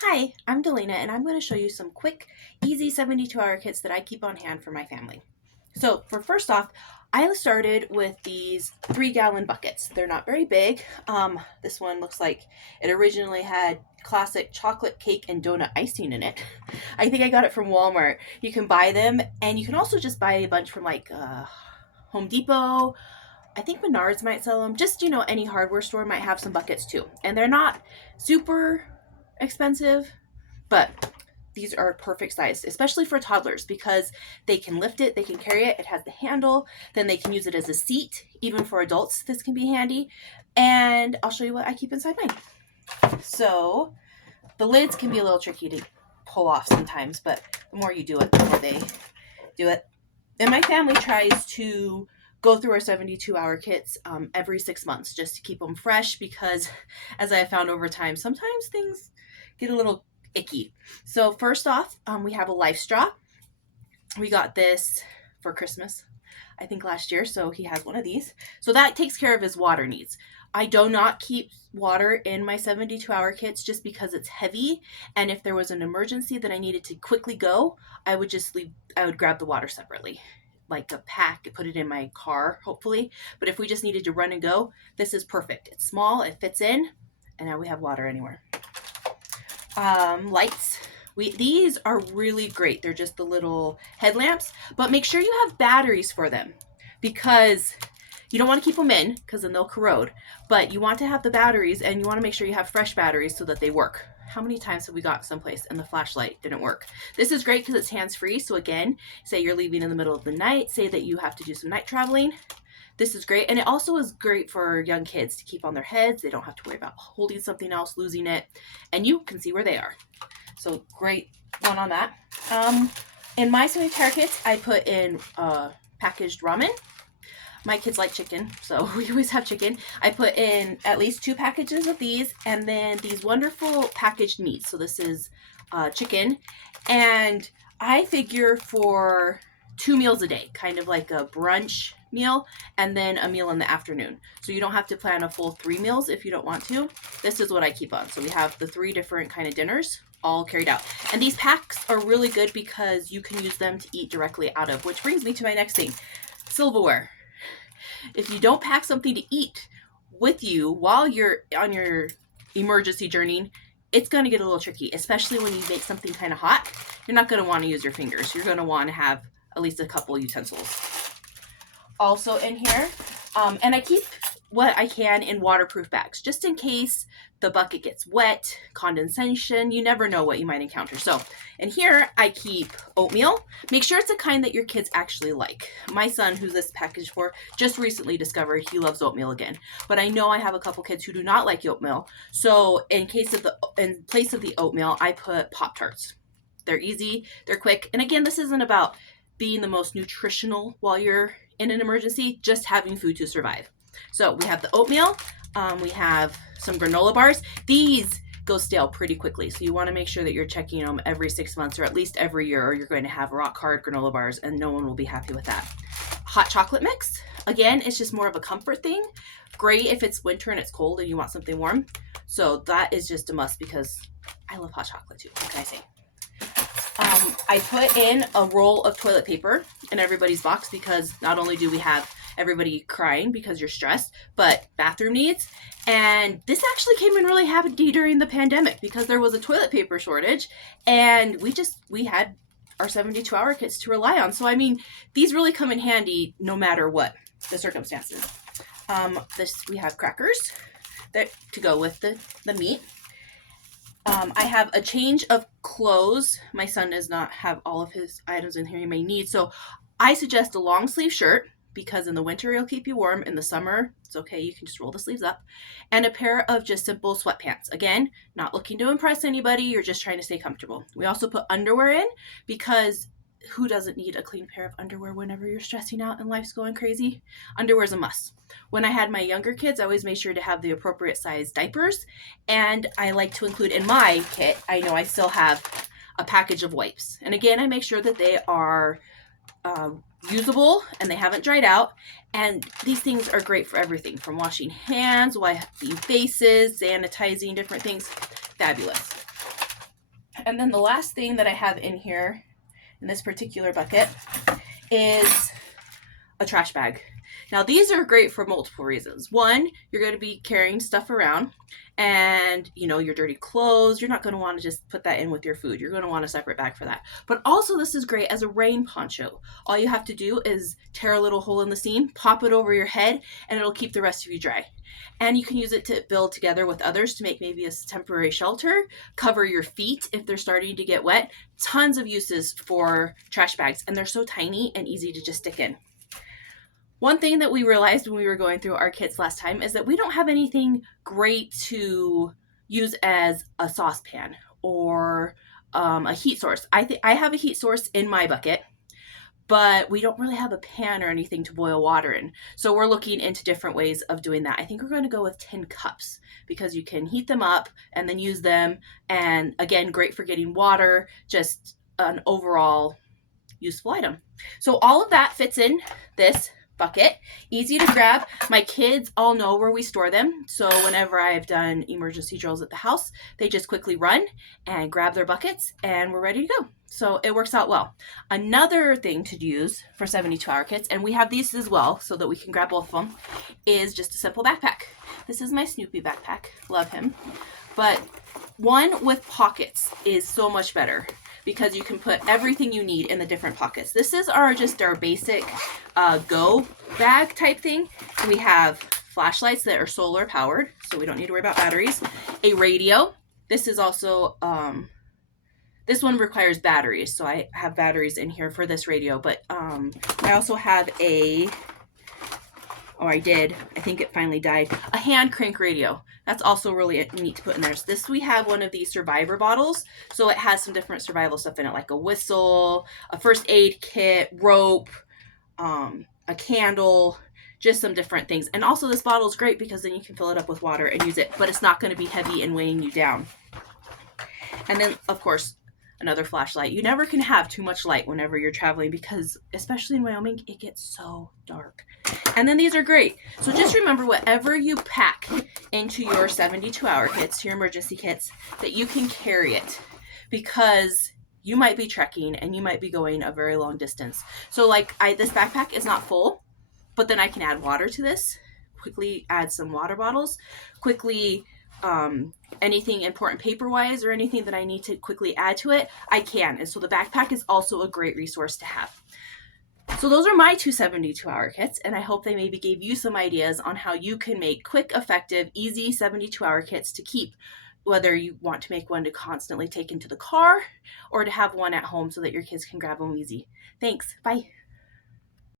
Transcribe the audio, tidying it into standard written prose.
Hi, I'm Delina, and I'm going to show you some quick, easy 72-hour kits that I keep on hand for my family. So, for first off, I started with these 3-gallon buckets. They're not very big. This one looks like it originally had classic chocolate cake and donut icing in it. I think I got it from Walmart. You can buy them, and you can also just buy a bunch from Home Depot. I think Menards might sell them. Just, any hardware store might have some buckets too. And they're not super expensive, but these are perfect size, especially for toddlers, because they can lift it, they can carry it, it has the handle, then they can use it as a seat. Even for adults, this can be handy. And I'll show you what I keep inside mine. So the lids can be a little tricky to pull off sometimes, but the more you do it, the more they do it. And my family tries to go through our 72-hour kits every 6 months just to keep them fresh, because as I have found over time, sometimes things get a little icky. So first off, we have a life straw. We got this for Christmas, I think last year, so he has one of these. So that takes care of his water needs. I do not keep water in my 72-hour kits just because it's heavy, and if there was an emergency that I needed to quickly go, I would grab the water separately, like a pack, put it in my car, hopefully. But if we just needed to run and go, this is perfect. It's small, it fits in, and now we have water anywhere. Lights. These are really great. They're just the little headlamps, but make sure you have batteries for them, because you don't want to keep them in because then they'll corrode, but you want to have the batteries, and you want to make sure you have fresh batteries so that they work. How many times have we got someplace and the flashlight didn't work? This is great because it's hands-free. So again, say you're leaving in the middle of the night, say that you have to do some night traveling. This is great. And it also is great for young kids to keep on their heads. They don't have to worry about holding something else, losing it, and you can see where they are. So great one on that. In my semi-tire kits, I put in packaged ramen. My kids like chicken, so we always have chicken. I put in at least 2 packages of these, and then these wonderful packaged meats. So this is chicken, and I figure for 2 meals a day, kind of like a brunch meal and then a meal in the afternoon. So you don't have to plan a full 3 meals if you don't want to. This is what I keep on. So we have the 3 different kind of dinners all carried out. And these packs are really good because you can use them to eat directly out of, which brings me to my next thing, silverware. If you don't pack something to eat with you while you're on your emergency journey, it's going to get a little tricky, especially when you make something kind of hot. You're not going to want to use your fingers. You're going to want to have at least a couple utensils. Also in here, and I keep what I can in waterproof bags, just in case the bucket gets wet, condensation, you never know what you might encounter. So in here, I keep oatmeal. Make sure it's a kind that your kids actually like. My son, who's this package for, just recently discovered he loves oatmeal again. But I know I have a couple kids who do not like oatmeal. So in place of the oatmeal, I put Pop-Tarts. They're easy, they're quick. And again, this isn't about being the most nutritional while you're in an emergency, just having food to survive. So we have the oatmeal, we have some granola bars. These go stale pretty quickly, so you want to make sure that you're checking them every 6 months or at least every year, or you're going to have rock hard granola bars and no one will be happy with that. Hot chocolate mix. Again, it's just more of a comfort thing. Great if it's winter and it's cold and you want something warm. So that is just a must because I love hot chocolate too. What can I say? I put in a roll of toilet paper in everybody's box because not only do we have everybody crying because you're stressed, but bathroom needs. And this actually came in really handy during the pandemic because there was a toilet paper shortage, and we had our 72-hour kits to rely on. So, I mean, these really come in handy no matter what the circumstances. We have crackers to go with the meat. I have a change of clothes. My son does not have all of his items in here he may need. So I suggest a long sleeve shirt because in the winter it'll keep you warm. In the summer, it's okay. You can just roll the sleeves up. And a pair of just simple sweatpants. Again, not looking to impress anybody. You're just trying to stay comfortable. We also put underwear in because who doesn't need a clean pair of underwear whenever you're stressing out and life's going crazy? Underwear is a must. When I had my younger kids, I always made sure to have the appropriate size diapers, and I like to include in my kit, I know I still have a package of wipes. And again, I make sure that they are usable and they haven't dried out. And these things are great for everything from washing hands, wiping faces, sanitizing, different things. Fabulous. And then the last thing that I have in here, in this particular bucket, is a trash bag. Now these are great for multiple reasons. One, you're going to be carrying stuff around, and your dirty clothes, you're not going to want to just put that in with your food. You're going to want a separate bag for that. But also this is great as a rain poncho. All you have to do is tear a little hole in the seam, pop it over your head, and it'll keep the rest of you dry. And you can use it to build together with others to make maybe a temporary shelter, cover your feet if they're starting to get wet. Tons of uses for trash bags, and they're so tiny and easy to just stick in. One thing that we realized when we were going through our kits last time is that we don't have anything great to use as a saucepan or a heat source. I have a heat source in my bucket, but we don't really have a pan or anything to boil water in. So we're looking into different ways of doing that. I think we're going to go with tin cups because you can heat them up and then use them. And again, great for getting water, just an overall useful item. So all of that fits in this bucket. Easy to grab. My kids all know where we store them. So whenever I've done emergency drills at the house, they just quickly run and grab their buckets and we're ready to go. So it works out well. Another thing to use for 72-hour kits, and we have these as well so that we can grab both of them, is just a simple backpack. This is my Snoopy backpack. Love him. But one with pockets is so much better because you can put everything you need in the different pockets. This is just our basic go bag type thing. We have flashlights that are solar powered, so we don't need to worry about batteries. A radio. This is also, this one requires batteries, so I have batteries in here for this radio, but I also have I think it finally died, a hand crank radio. That's also really neat to put in there. So we have one of these survivor bottles. So it has some different survival stuff in it, like a whistle, a first aid kit, rope, a candle, just some different things. And also this bottle is great because then you can fill it up with water and use it, but it's not going to be heavy and weighing you down. And then, of course, another flashlight. You never can have too much light whenever you're traveling because, especially in Wyoming, it gets so dark. And then these are great. So just remember, whatever you pack into your 72-hour kits, your emergency kits, that you can carry it because you might be trekking and you might be going a very long distance. So this backpack is not full, but then I can add water to this, quickly add some water bottles, quickly anything important paper-wise or anything that I need to quickly add to it, I can. And so the backpack is also a great resource to have. So those are my 2 72-hour kits, and I hope they maybe gave you some ideas on how you can make quick, effective, easy 72-hour kits to keep, whether you want to make one to constantly take into the car or to have one at home so that your kids can grab them easy. Thanks. Bye.